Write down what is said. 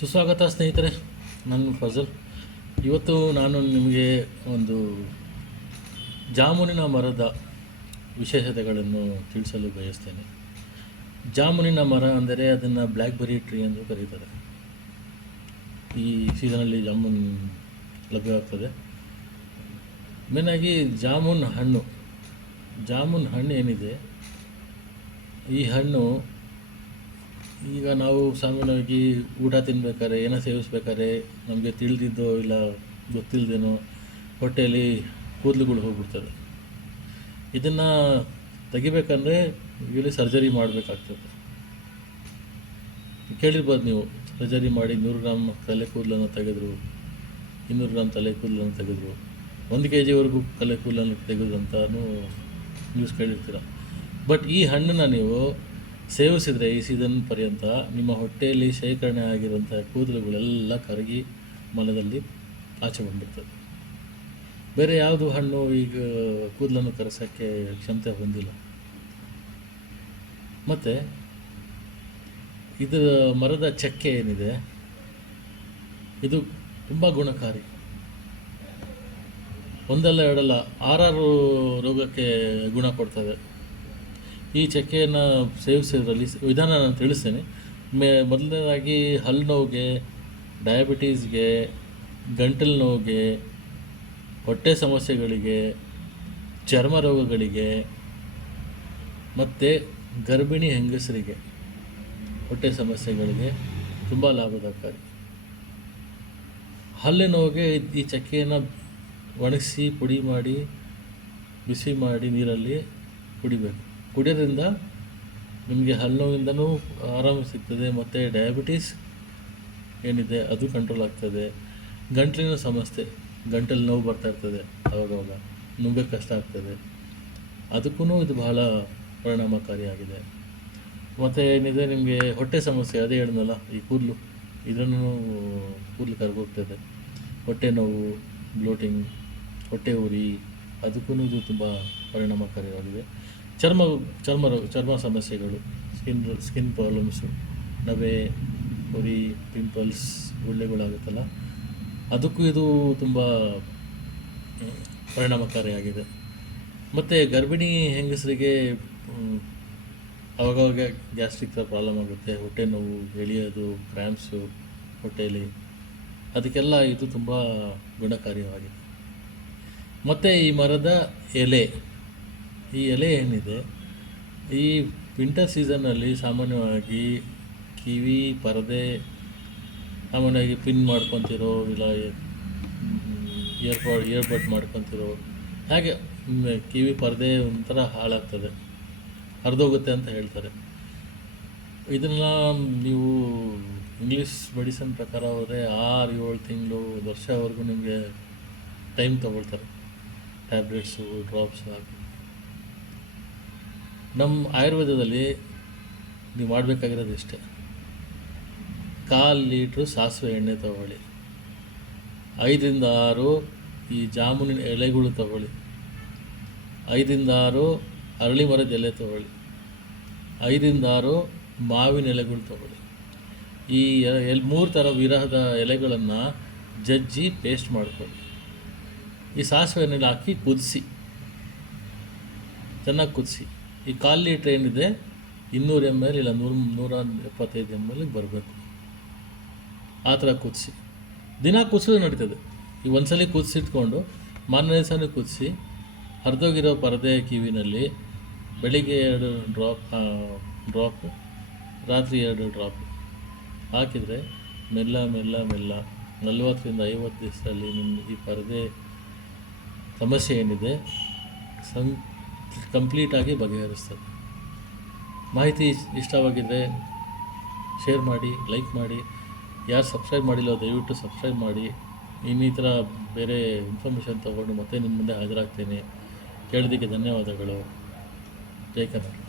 ಸುಸ್ವಾಗತ ಸ್ನೇಹಿತರೆ. ನಾನು ಫಜಲ್. ಇವತ್ತು ನಾನು ನಿಮಗೆ ಒಂದು ಜಾಮುನಿನ ಮರದ ವಿಶೇಷತೆಗಳನ್ನು ತಿಳಿಸಲು ಬಯಸ್ತೇನೆ. ಜಾಮುನಿನ ಮರ ಅಂದರೆ ಅದನ್ನು ಬ್ಲ್ಯಾಕ್ಬೆರಿ ಟ್ರೀ ಎಂದು ಕರೀತಾರೆ. ಈ ಸೀಸನಲ್ಲಿ ಜಾಮೂನ್ ಲಭ್ಯವಾಗ್ತದೆ. ಮೇನಾಗಿ ಜಾಮೂನ್ ಹಣ್ಣು ಏನಿದೆ, ಈ ಹಣ್ಣು ಈಗ ನಾವು ಸಾಮಾನ್ಯವಾಗಿ ಊಟ ತಿನ್ಬೇಕಾದ್ರೆ ಏನೋ ಸೇವಿಸ್ಬೇಕಾದ್ರೆ ನಮಗೆ ತಿಳಿದಿದ್ದೋ ಇಲ್ಲ ಗೊತ್ತಿಲ್ಲದೇನೋ ಹೊಟ್ಟೆಯಲ್ಲಿ ಕೂದಲುಗಳು ಹೋಗ್ಬಿಡ್ತದೆ. ಇದನ್ನು ತೆಗಿಬೇಕಂದ್ರೆ ಇಲ್ಲಿ ಸರ್ಜರಿ ಮಾಡಬೇಕಾಗ್ತದೆ. ಕೇಳಿರ್ಬೋದು ನೀವು, ಸರ್ಜರಿ ಮಾಡಿ 100 ಗ್ರಾಮ್ ತಲೆ ಕೂದಲನ್ನು ತೆಗೆದ್ರು, 200 ಗ್ರಾಮ್ ತಲೆ ಕೂದಲನ್ನು ತೆಗೆದ್ರು, 1 kg ವರೆಗೂ ತಲೆ ಕೂದಲನ್ನು ತೆಗೆದ್ರು ಅಂತಲೂ ನ್ಯೂಸ್ ಕೇಳಿರ್ತೀರ. ಬಟ್ ಈ ಹಣ್ಣನ್ನು ನೀವು ಸೇವಿಸಿದರೆ ಈ ಸೀಸನ್ ಪರ್ಯಂತ ನಿಮ್ಮ ಹೊಟ್ಟೆಯಲ್ಲಿ ಶೇಖರಣೆ ಆಗಿರುವಂಥ ಕೂದಲುಗಳೆಲ್ಲ ಕರಗಿ ಮಲದಲ್ಲಿ ಆಚೆ ಬಂದ್ಬಿಡ್ತದೆ. ಬೇರೆ ಯಾವುದು ಹಣ್ಣು ಈಗ ಕೂದಲನ್ನು ಕರೆಸೋಕ್ಕೆ ಕ್ಷಮತೆ ಹೊಂದಿಲ್ಲ. ಮತ್ತು ಇದರ ಮರದ ಚಕ್ಕೆ ಏನಿದೆ, ಇದು ತುಂಬ ಗುಣಕಾರಿ. ಒಂದಲ್ಲ ಎರಡಲ್ಲ 6 ರೋಗಕ್ಕೆ ಗುಣ ಕೊಡ್ತದೆ. ಈ ಚಕ್ಕೆಯನ್ನು ಸೇವಿಸೋದ್ರಲ್ಲಿ ವಿಧಾನ ನಾನು ತಿಳಿಸ್ತೇನೆ. ಮೊದಲನೇದಾಗಿ ಹಲ್ಲು ನೋವಿಗೆ, ಡಯಾಬಿಟೀಸ್ಗೆ, ಗಂಟಲು ನೋವಿಗೆ, ಹೊಟ್ಟೆ ಸಮಸ್ಯೆಗಳಿಗೆ, ಚರ್ಮ ರೋಗಗಳಿಗೆ ಮತ್ತು ಗರ್ಭಿಣಿ ಹೆಂಗಸರಿಗೆ ಹೊಟ್ಟೆ ಸಮಸ್ಯೆಗಳಿಗೆ ತುಂಬ ಲಾಭದಾಯಕಾರಿ. ಹಲ್ಲು ನೋವಿಗೆ ಈ ಚಕ್ಕೆಯನ್ನು ಒಣಗಿಸಿ ಪುಡಿ ಮಾಡಿ ಬಿಸಿ ಮಾಡಿ ನೀರಲ್ಲಿ ಕುಡಿಬೇಕು. ಕುಡಿಯೋದ್ರಿಂದ ನಿಮಗೆ ಹಲ್ಲು ನೋವಿಂದನೂ ಆರಾಮ ಸಿಗ್ತದೆ ಮತ್ತು ಡಯಾಬಿಟೀಸ್ ಏನಿದೆ ಅದು ಕಂಟ್ರೋಲ್ ಆಗ್ತದೆ. ಗಂಟಲಿನ ಸಮಸ್ಯೆ, ಗಂಟಲು ನೋವು ಬರ್ತಾ ಇರ್ತದೆ, ಅವಾಗವಾಗ ನುಂಗಕ್ಕೆ ಕಷ್ಟ ಆಗ್ತದೆ, ಅದಕ್ಕೂ ಇದು ಬಹಳ ಪರಿಣಾಮಕಾರಿಯಾಗಿದೆ. ಮತ್ತು ಏನಿದೆ ನಿಮಗೆ ಹೊಟ್ಟೆ ಸಮಸ್ಯೆ, ಅದೇ ಹೇಳಿದ್ನಲ್ಲ, ಈ ಕೂದಲು, ಇದನ್ನು ಕೂದಲು ಕರಗೋಗ್ತದೆ, ಹೊಟ್ಟೆ ನೋವು, ಬ್ಲೋಟಿಂಗ್, ಹೊಟ್ಟೆ ಉರಿ, ಅದಕ್ಕೂ ಇದು ತುಂಬ ಪರಿಣಾಮಕಾರಿಯಾಗಿದೆ. ಚರ್ಮ ಸಮಸ್ಯೆಗಳು, ಸ್ಕಿನ್ ಪ್ರಾಬ್ಲಮ್ಸು, ನವೆ, ಉರಿ, ಪಿಂಪಲ್ಸ್, ಗುಳ್ಳೆಗಳಾಗುತ್ತಲ್ಲ, ಅದಕ್ಕೂ ಇದು ತುಂಬ ಪರಿಣಾಮಕಾರಿಯಾಗಿದೆ. ಮತ್ತು ಗರ್ಭಿಣಿ ಹೆಂಗಸರಿಗೆ ಆವಾಗವಾಗ ಗ್ಯಾಸ್ಟ್ರಿಕ್ ಪ್ರಾಬ್ಲಮ್ ಆಗುತ್ತೆ, ಹೊಟ್ಟೆ ನೋವು, ಎಳೆಯೋದು, ಕ್ರ್ಯಾಂಪ್ಸು ಹೊಟ್ಟೆಯಲ್ಲಿ, ಅದಕ್ಕೆಲ್ಲ ಇದು ತುಂಬ ಗುಣಕಾರಿಯಾಗಿದೆ. ಮತ್ತು ಈ ಮರದ ಈ ಎಲೆ ಏನಿದೆ, ಈ ವಿಂಟರ್ ಸೀಸನ್ನಲ್ಲಿ ಸಾಮಾನ್ಯವಾಗಿ ಕಿವಿ ಪರದೆ ಸಾಮಾನ್ಯವಾಗಿ ಪಿನ್ ಮಾಡ್ಕೊತಿರೋ ಇಲ್ಲ ಇಯರ್ಬಡ್ ಮಾಡ್ಕೊತಿರೋ, ಹಾಗೆ ಕಿವಿ ಪರದೆ ಒಂಥರ ಹಾಳಾಗ್ತದೆ, ಹರಿದೋಗುತ್ತೆ ಅಂತ ಹೇಳ್ತಾರೆ. ಇದನ್ನು ನೀವು ಇಂಗ್ಲೀಷ್ ಮೆಡಿಸನ್ ಪ್ರಕಾರ ಹೋದರೆ 6-7 ತಿಂಗಳು, 1 ವರ್ಷವರೆಗೂ ನಿಮಗೆ ಟೈಮ್ ತೊಗೊಳ್ತಾರೆ ಟ್ಯಾಬ್ಲೆಟ್ಸು, ಡ್ರಾಪ್ಸ್ ಹಾಕಿ. ನಮ್ಮ ಆಯುರ್ವೇದದಲ್ಲಿ ನೀವು ಮಾಡಬೇಕಾಗಿರೋದು ಇಷ್ಟೇ: 1/4 ಲೀಟ್ರು ಸಾಸಿವೆ ಎಣ್ಣೆ ತಗೊಳ್ಳಿ, 5-6 ಈ ಜಾಮೂನಿನ ಎಲೆಗಳು ತಗೊಳ್ಳಿ, 5-6 ಅರಳಿ ಮರದ ಎಲೆ ತಗೊಳ್ಳಿ, 5-6 ಮಾವಿನ ಎಲೆಗಳು ತಗೊಳ್ಳಿ. ಈ 3 ಥರ ವಿರಹದ ಎಲೆಗಳನ್ನು ಜಜ್ಜಿ ಪೇಸ್ಟ್ ಮಾಡ್ಕೊಳ್ಳಿ. ಈ ಸಾಸಿವೆ ಎಣ್ಣೆಲಿ ಹಾಕಿ ಕುದಿಸಿ, ಚೆನ್ನಾಗಿ ಕುದಿಸಿ. ಈ 1/4 ಲೀಟ್ರ್ ಏನಿದೆ 200 ml ಇಲ್ಲ 175 ml ಬರಬೇಕು. ಆ ಥರ ಕುದಿಸಿ, ದಿನ ಕುದಿಸೋದು ನಡೀತದೆ. ಈ ಒಂದ್ಸಲ ಕುದಿಸಿಟ್ಕೊಂಡು ಮಾರನೇ ದಿವಸನೇ ಕುದಿಸಿ, ಹರಿದೋಗಿರೋ ಪರದೆ ಕಿವಿನಲ್ಲಿ ಬೆಳಿಗ್ಗೆ 2 ಡ್ರಾಪ್, ರಾತ್ರಿ 2 ಡ್ರಾಪ್ ಹಾಕಿದರೆ ಮೆಲ್ಲ 40ರಿಂದ 50 ದಿವಸದಲ್ಲಿ ನಿಮ್ಮ ಈ ಪರದೆ ಸಮಸ್ಯೆ ಏನಿದೆ ಕಂಪ್ಲೀಟಾಗಿ ಬಗೆಹರಿಸ್ತದೆ. ಮಾಹಿತಿ ಇಷ್ಟವಾಗಿದ್ದರೆ ಶೇರ್ ಮಾಡಿ, ಲೈಕ್ ಮಾಡಿ. ಯಾರು ಸಬ್ಸ್ಕ್ರೈಬ್ ಮಾಡಿಲ್ಲ ದಯವಿಟ್ಟು ಸಬ್ಸ್ಕ್ರೈಬ್ ಮಾಡಿ. ಈ ಥರ ಬೇರೆ ಇನ್ಫಾರ್ಮೇಷನ್ ತೊಗೊಂಡು ಮತ್ತೆ ನಿಮ್ಮ ಮುಂದೆ ಹಾಜರಾಗ್ತೇನೆ. ಕೇಳೋದಕ್ಕೆ ಧನ್ಯವಾದಗಳು. ಜೈ ಕರ್ನಾಟಕ.